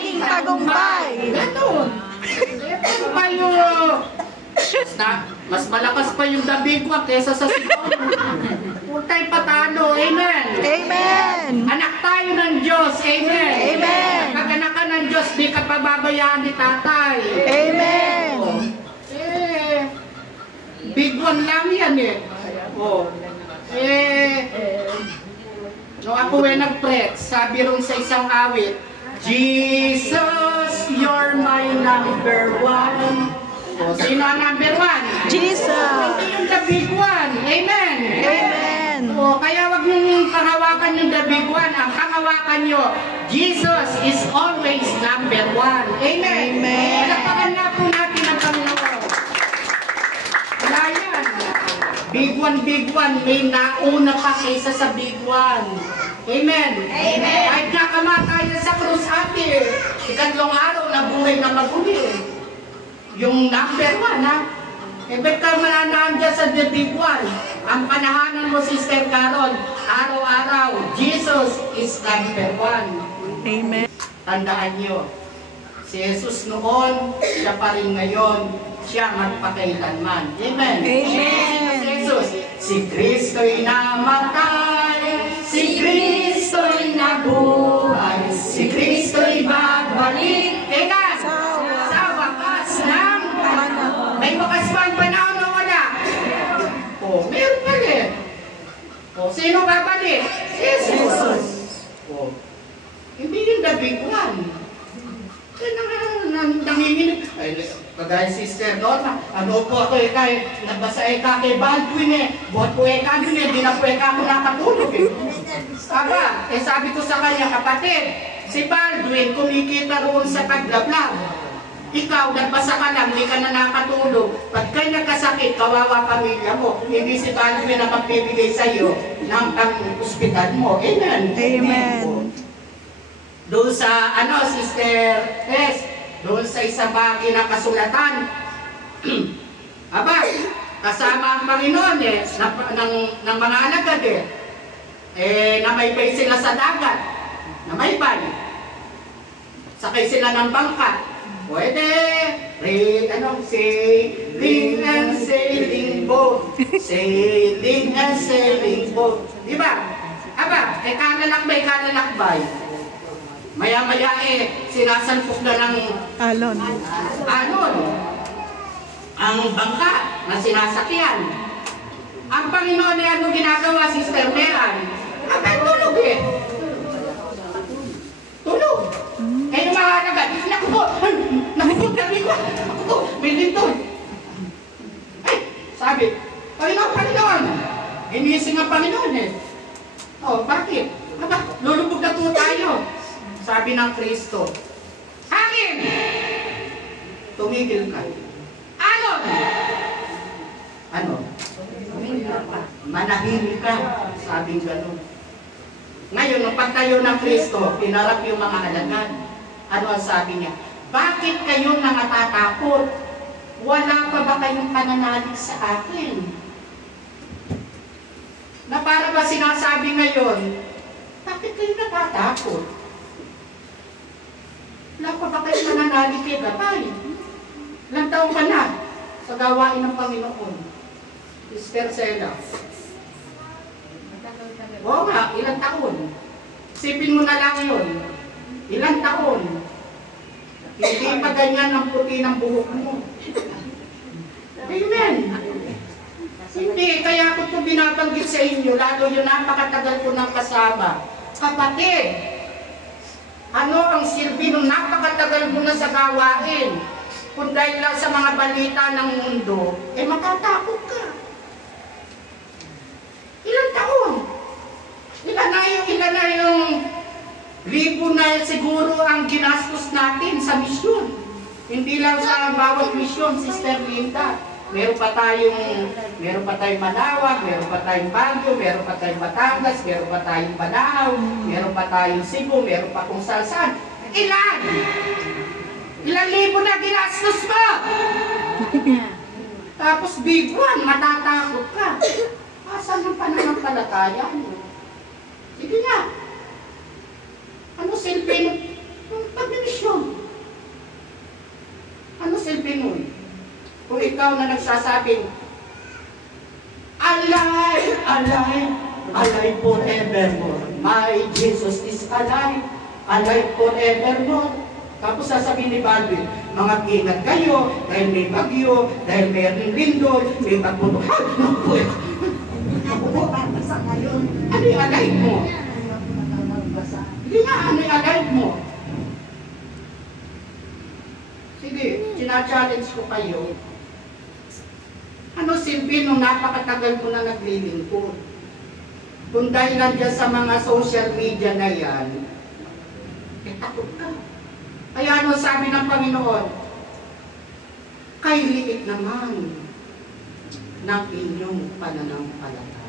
maging tagumpay. Ganun. Ito pa yung... Mas malakas pa yung dabigwa kesa sa sigaw. Huwag tayo patalo. Amen. Amen. Anak tayo ng Diyos. Amen. Amen. Pag anak ka ng Diyos, di ka pababayaan ni tatay. Amen. Big one lang yan eh. No, ako nag-pret, sabi rin sa isang awit, Jesus, you're my number one. Sino ang number one? Jesus. Hindi yung the big one. Amen. Amen. Kaya wag niyong kahawakan yung the big one. Ang kahawakan niyo, Jesus is always number one. Amen. Amen. Palakpakan na po natin ang Panginoon. Wala yan. Big one, may nauna pa kaysa sa big one. Amen. Amen. Kahit nakamatay sa krus ate, ikatlong araw na buhay na maguli. Yung number one, ha? Ba't ka mananaan dyan sa the big one? Ang panahanan mo, Sister Carol, araw-araw, Jesus is number one. Amen. Tandaan nyo, si Jesus noon, siya pa rin ngayon, siya magpakailanman. Amen. Amen. Si Jesus, si Kristo'y namatay, si Kristo'y nabuhay, si Kristo'y babalik. Teka, sa wakas ng may wakas pa ang panahon na wala. Meron pa rin. Sino babalik? Si Jesus. Hindi yung the big one. Nanginginig. Kagaya Sister Norma, ano po ako kay nagbasa kay Baldwin buhat po dun di na po ako nakatulog Aba, sabi ko sa kanya, kapatid, si Baldwin kumikita roon sa paglablab. Ikaw, nagbasa ka lang, hindi ka na nakatulog. Pag kayo nagkasakit, kawawa pamilya mo. Hindi si Baldwin na magbibigay sa iyo ng pang-hospital mo. Amen. Amen. Doon sa, Sister Tess, doon sa isang bagay na kasulatan, aba, kasama ang Panginoon ng mga alagad namaybay sila sa dagat, namaybay. Sakay sila ng bangka. Pwede, sailing and sailing boat, sailing and sailing boat. Diba? Aba, kalalakbay. Maya-maya sinasalpok na ng Alon. ang bangka na sinasakyan. Ang Panginoon ano ginagawa, Sister Meran? Abay, tulog Tulog. Yung mga alagad, naku po, may lintol. Sabi, Panginoon. Inising ang Panginoon bakit? Aba, lulubog na po tayo. Sabi ng Kristo, hangin! Tumigil ka. Ano? Manahimik ka. Sabing gano'n. Ngayon, nung pagtayo ng Kristo, pinarap yung mga alagad. Ano ang sabi niya? Bakit kayo nangatatakot? Wala pa ba kayong pananalig sa akin? Na para ba sinasabi ngayon, bakit kayo natatakot? Wala pa ba kayong pananalig kay Gatay? Ilang taon ka na sa gawain ng Panginoon? Sister Sela. Oo nga, ilang taon? Sipin mo na lang yun. Ilang taon? Hindi pa ganyan ang puti ng buhok mo. Amen. Hindi, kaya ko ito binabanggit sa inyo, lalo yung napakatagal ko ng kasama. Kapatid, ano ang silbi ng napakatagal mo na sa gawain? Kung dahil lang sa mga balita ng mundo, matatakot ka. Ilang taon? Ilan na yung libo na siguro ang ginastos natin sa misyon. Hindi lang sa bawat misyon, Sister Linda. Meron pa tayong Manawag, meron pa tayong Baguio, meron pa tayong Batangas, meron pa tayong Banao, meron pa tayong Cebu, meron pa kung saan. Ilan? Ilang libo na ginastos mo? Tapos big one, matatakot ka. Asan ang pananampalataya mo? Sige nga. Ano silbi ng pagmimisyon? ikaw na nagsasabing, alive, alive, alive forevermore. My Jesus is alive, alive forevermore. Tapos sasabihin ni Baldwin, mga ingat kayo, dahil may bagyo, dahil may lindol, may pagputo. Ay, naku, ano yung alive mo? Hindi nga, ano yung alive mo? Sige, sina-challenge ko kayo. Ano silbi nung napakatagal mo na naglilingkod? Kung dahil nandiyan sa mga social media na yan, takot ka. Kaya ano sabi ng Panginoon? Kay liit naman ng inyong pananampalataya.